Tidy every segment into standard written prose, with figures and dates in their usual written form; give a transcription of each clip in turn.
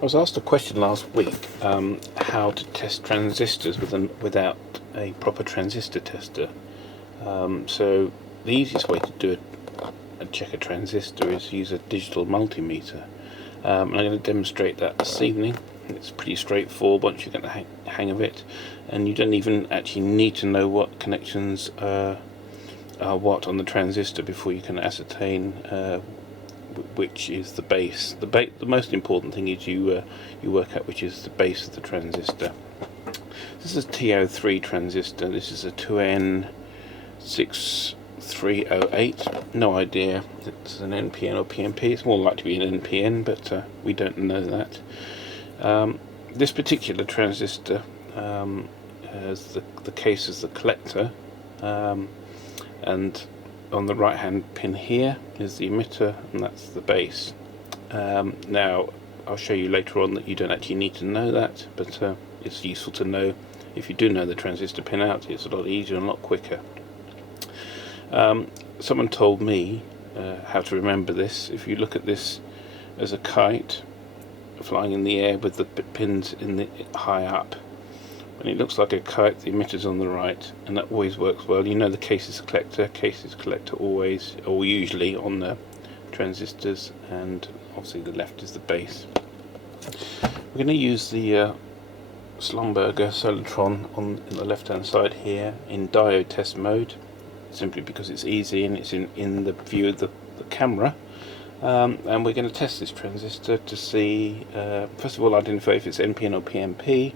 I was asked a question last week, how to test transistors without a proper transistor tester. So the easiest way to do check a transistor is use a digital multimeter. And I'm going to demonstrate that this evening. It's pretty straightforward once you get the hang of it, and you don't even actually need to know what connections are what on the transistor before you can ascertain which is the base. The most important thing is you work out which is the base of the transistor. This is a TO3 transistor. This is a 2N6308. No idea if it's an NPN or PNP. It's more likely to be an NPN, but we don't know that. This particular transistor has the case as the collector, and on the right hand pin here is the emitter, and that's the base. Now I'll show you later on that you don't actually need to know that, but it's useful to know. If you do know the transistor pin out, it's a lot easier and a lot quicker. Someone told me how to remember this. If you look at this as a kite flying in the air with the pins high up, when it looks like a kite, the emitter's on the right, and that always works well. You know the case is collector. Case is collector always, or usually, on the transistors, and obviously the left is the base. We're going to use the Schlumberger Solutron on the left hand side here in Diode Test mode, simply because it's easy and it's in the view of the camera. And we're going to test this transistor to see, first of all, identify if it's NPN or PNP,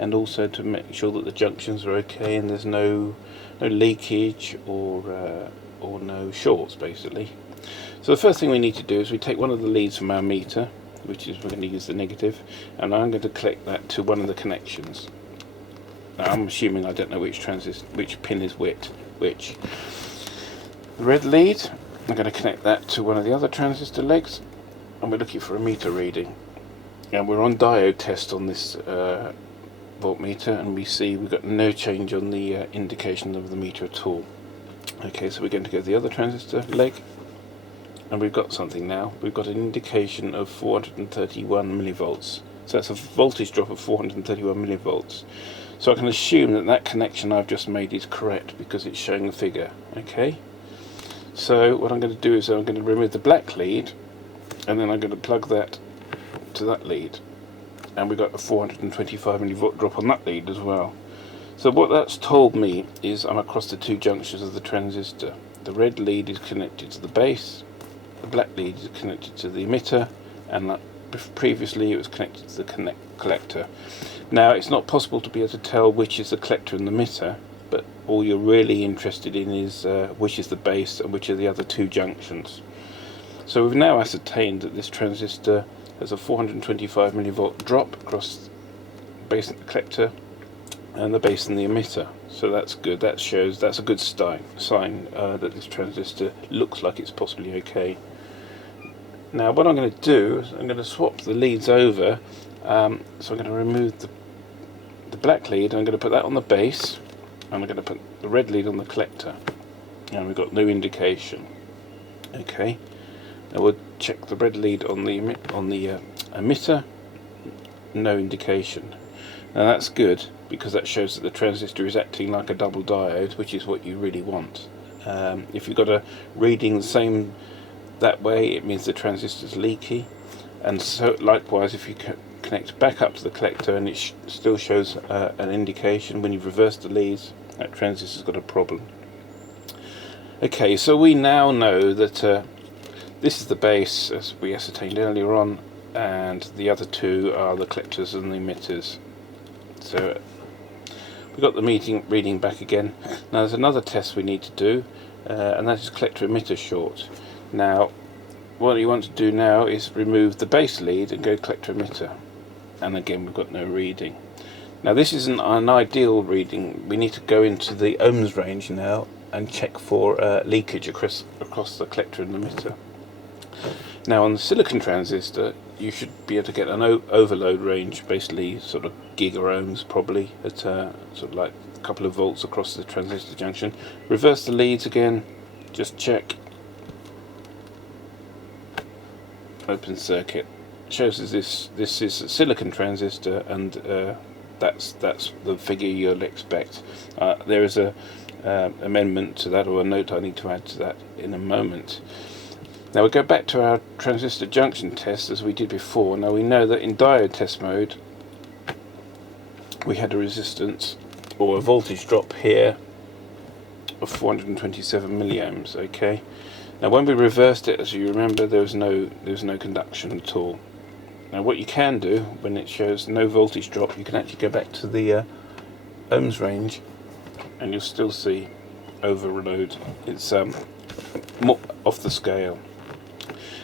and also to make sure that the junctions are okay and there's no leakage or no shorts, basically. So the first thing we need to do is we take one of the leads from our meter, which is, we're going to use the negative, and I'm going to connect that to one of the connections. Now, I'm assuming I don't know which pin is which. The red lead, I'm going to connect that to one of the other transistor legs, and we're looking for a meter reading. And we're on diode test on this voltmeter, and we see we've got no change on the indication of the meter at all. Okay, so we're going to go to the other transistor leg, and we've got something now. We've got an indication of 431 millivolts. So that's a voltage drop of 431 millivolts. So I can assume that that connection I've just made is correct because it's showing the figure. Okay. So what I'm going to do is I'm going to remove the black lead, and then I'm going to plug that to that lead, and we've got a 425 millivolt drop on that lead as well. So what that's told me is I'm across the two junctions of the transistor. The red lead is connected to the base, the black lead is connected to the emitter, and that previously it was connected to the collector. Now it's not possible to be able to tell which is the collector and the emitter, but all you're really interested in is which is the base and which are the other two junctions. So we've now ascertained that this transistor has a 425 millivolt drop across the base and the collector and the base and the emitter. So that's good. That shows, that's a good sign that this transistor looks like it's possibly okay. Now what I'm going to do is I'm going to swap the leads over. So I'm going to remove the black lead, I'm going to put that on the base, and I'm going to put the red lead on the collector, and we've got no indication. Okay, now we'll check the red lead on the emitter, no indication. Now that's good, because that shows that the transistor is acting like a double diode, which is what you really want. If you've got a reading the same that way, it means the transistor's leaky, and so likewise if you connect back up to the collector and it still shows an indication when you've reversed the leads, that transistor's got a problem. Okay, so we now know that this is the base, as we ascertained earlier on, and the other two are the collectors and the emitters. So we've got the reading back again. Now there's another test we need to do, and that is collector emitter short. Now what you want to do now is remove the base lead and go collector emitter, and again we've got no reading. Now this isn't an ideal reading. We need to go into the ohms range now and check for leakage across the collector and emitter. Now on the silicon transistor you should be able to get an overload range, basically sort of giga-ohms probably, at sort of like a couple of volts across the transistor junction. Reverse the leads again, just check. Open circuit, shows us this is a silicon transistor, and that's the figure you'll expect. There is a amendment to that, or a note I need to add to that in a moment. Now we go back to our transistor junction test as we did before. Now we know that in diode test mode we had a resistance or a voltage drop here of 427 milliamps. Okay. Now when we reversed it, as you remember, there was no conduction at all. Now what you can do when it shows no voltage drop, you can actually go back to the ohms range, and you'll still see overload. It's more off the scale.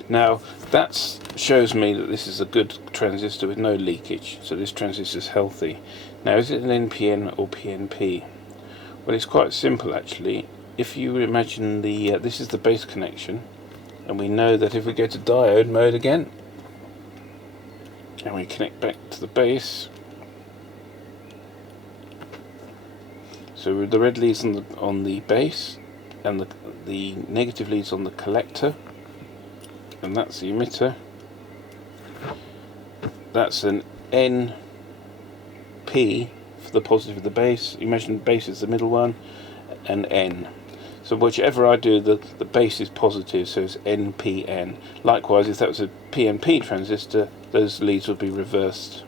Now that shows me that this is a good transistor with no leakage, so this transistor is healthy. Now is it an NPN or PNP? Well, it's quite simple actually. If you imagine this is the base connection, and we know that if we go to diode mode again and we connect back to the base, so the red leads on the base, and the negative leads on the collector, and that's the emitter. That's an NP for the positive of the base. Imagine base is the middle one, and N. So whichever I do, the base is positive, so it's NPN. Likewise, if that was a PNP transistor, those leads would be reversed.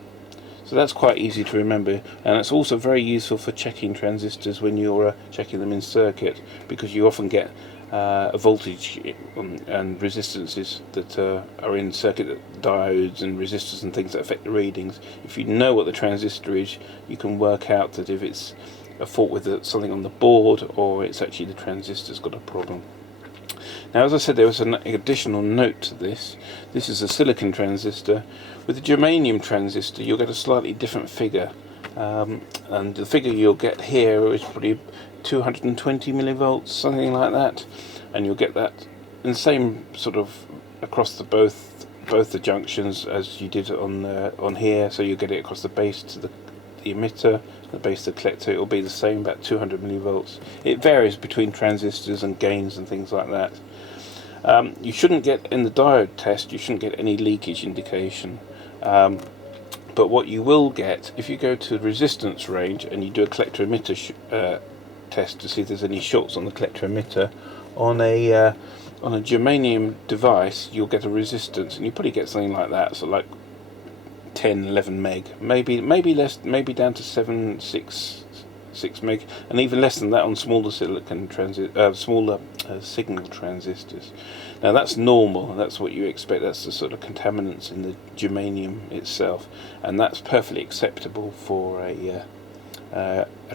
So that's quite easy to remember, and it's also very useful for checking transistors when you're checking them in circuit, because you often get a voltage and resistances that are in circuit, diodes and resistors and things that affect the readings. If you know what the transistor is, you can work out that if it's a fault with something on the board, or it's actually the transistor's got a problem. Now, as I said, there was an additional note to this. This is a silicon transistor. With a germanium transistor, you'll get a slightly different figure, and the figure you'll get here is probably 220 millivolts, something like that, and you'll get that in the same sort of across the both the junctions as you did on here. So you'll get it across the base to the emitter, the base to the collector. It will be the same, about 200 millivolts. It varies between transistors and gains and things like that. You shouldn't get, in the diode test, you shouldn't get any leakage indication. But what you will get, if you go to the resistance range and you do a collector emitter test to see if there's any shorts on the collector emitter, on a germanium device, you'll get a resistance, and you probably get something like that, so like 10-11 meg, maybe less, maybe down to 6 meg, and even less than that on smaller smaller signal transistors. Now that's normal, that's what you expect. That's the sort of contaminants in the germanium itself, and that's perfectly acceptable for a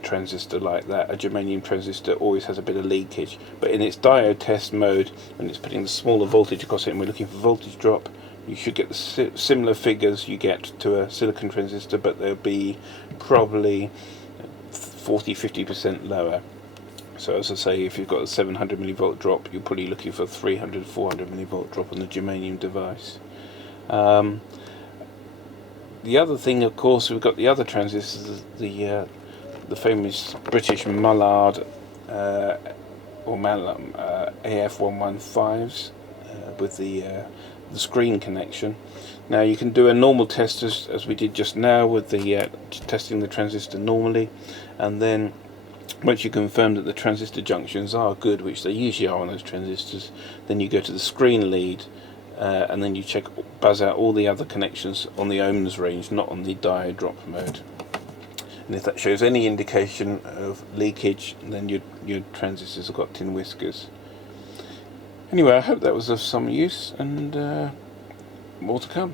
transistor like that. A germanium transistor always has a bit of leakage, but in its diode test mode, when it's putting the smaller voltage across it and we're looking for voltage drop, you should get the similar figures you get to a silicon transistor, but they'll be probably 40-50% lower. So as I say, if you've got a 700 millivolt drop, you're probably looking for 300-400 millivolt drop on the germanium device. The other thing, of course, we've got the other transistors, the famous British Mallard or AF115s with the screen connection. Now you can do a normal test as we did just now with the testing the transistor normally, and then once you confirm that the transistor junctions are good, which they usually are on those transistors, then you go to the screen lead, and then you buzz out all the other connections on the ohms range, not on the diode drop mode. And if that shows any indication of leakage, then your transistors have got tin whiskers. Anyway, I hope that was of some use, and more to come.